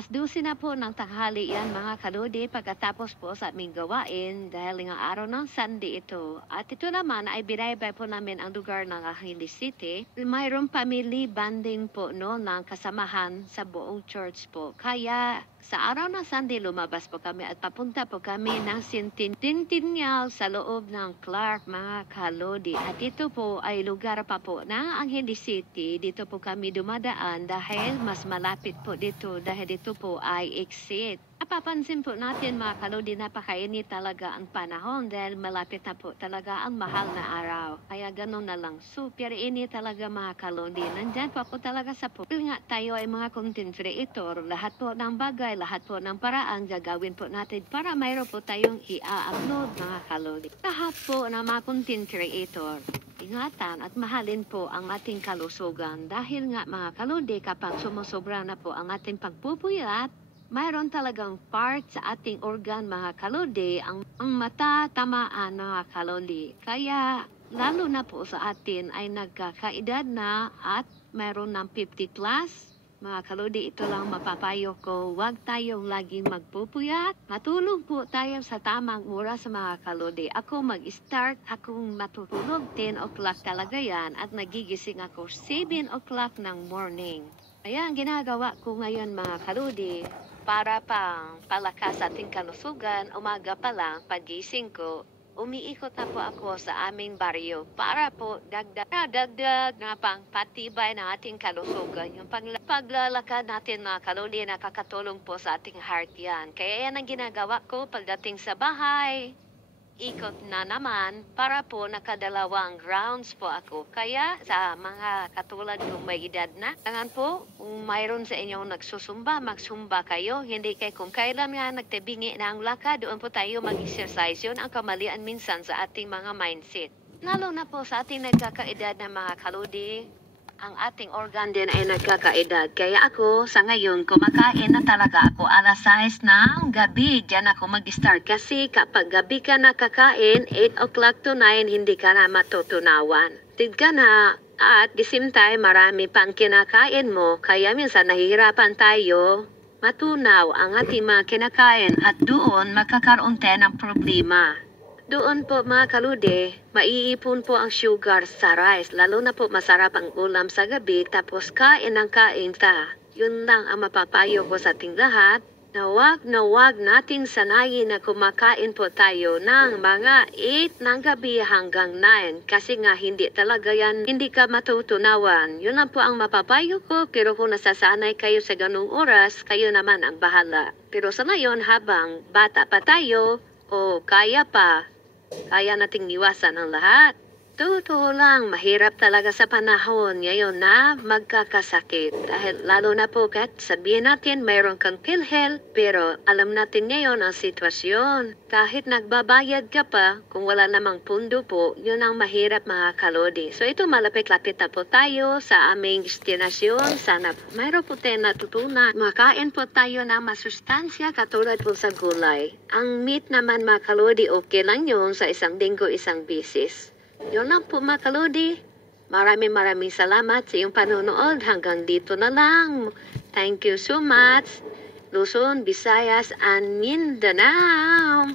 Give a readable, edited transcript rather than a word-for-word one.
12 na po ng tanghali yan mga kalodi pagkatapos po sa aming gawain dahil nga araw ng Sunday ito. At ito naman ay binaybay po namin ang lugar ng Angeles City. Mayroong family banding po no, ng kasamahan sa buong church po. Kaya sa araw ng Sunday lumabas po kami at papunta po kami ng Centennial sa loob ng Clark mga kalodi. At ito po ay lugar pa po ng Angeles City. Dito po kami dumadaan dahil mas malapit po dito dahil dito po ay exit. Napapansin po natin mga kalodi, napakainit talaga ang panahon dahil malapit na po talaga ang mahal na araw. Kaya ganun na lang. Super init talaga mga kalodi. Nandyan po ako talaga sa po. Nga tayo ay mga content creator. Lahat po ng bagay, lahat po ng paraan gagawin po natin para mayroon po tayong i-upload mga kalodi. Lahat po ng mga content creator. Ingatan at mahalin po ang ating kalusugan dahil nga mga kalodi kapag sumusobra na po ang ating pagpupuyat, mayroon talagang part sa ating organ mga kalodi ang matatamaan mga kalodi. Kaya lalo na po sa atin ay nagkakaedad na at mayroon ng 50 plus. Mga kalodi, ito lang mapapayo ko, huwag tayong laging magpupuyat. Matulog po tayo sa tamang oras mga kalodi. Ako mag-start, akong matutulog 10 o'clock talaga yan at nagigising ako 7 o'clock ng morning. Kaya ang ginagawa ko ngayon mga kalodi, para pang palakas ating kalusugan, umaga pa lang, pagising ko, umiikot na po ako sa aming baryo para po dagdag na pang patibay ng ating kalusugan. Yung paglalakad natin mga kalodi, nakakatulong po sa ating heart yan. Kaya yan ang ginagawa ko pagdating sa bahay. Ikot na naman para po nakadalawang rounds po ako. Kaya sa mga katulad kong may edad na, tangan po, kung mayroon sa inyong nagsusumba, magsumba kayo. Hindi kayo kung kailan nga nagtabingi na ang lakad, doon po tayo mag-exercise. Yun ang kamalian minsan sa ating mga mindset. Lalo na po sa ating nagkakaedad na mga kalodi, ang ating organ din ay nagkakaedad. Kaya ako, sa ngayon, kumakain na talaga ako alas 6 ng gabi. Diyan ako mag-start. Kasi kapag gabi ka nakakain, 8 o'clock to 9, hindi ka na matutunawan. Tid ka na. At the same time, marami pang kinakain mo. Kaya minsan nahihirapan tayo matunaw ang ating mga kinakain. At doon, magkakaroon tayo ng problema. Doon po mga kaludi, maiipon po ang sugar sa rice. Lalo na po masarap ang ulam sa gabi tapos kain ng kain ta. Yun lang ang mapapayo ko sa ating lahat. Na wag natin sanayin na kumakain po tayo ng mga 8 ng gabi hanggang 9. Kasi nga hindi talaga yan, hindi ka matutunawan. Yun lang po ang mapapayo ko. Pero kung nasasanay kayo sa ganung oras, kayo naman ang bahala. Pero sa ngayon habang bata pa tayo, o kaya pa, kaya nating iwasan ang lahat. Totoo lang, mahirap talaga sa panahon ngayon na magkakasakit. Dahil lalo na po kahit sabihin natin mayroon kang PhilHealth, pero alam natin ngayon ang sitwasyon. Kahit nagbabayad ka pa, kung wala namang pundo po, yun ang mahirap mga kalodi. So ito malapit-lapit na po tayo sa aming destinasyon. Sana mayroon po tayo natutunan. Makain po tayo ng masustansya katulad po sa gulay. Ang meat naman mga kalodi, okay lang yun sa isang linggo, isang bisis. Yun lang po mga kalodi. Maraming salamat sa iyong panonood. Hanggang dito na lang. Thank you so much. Luzon, Visayas, and Mindanao.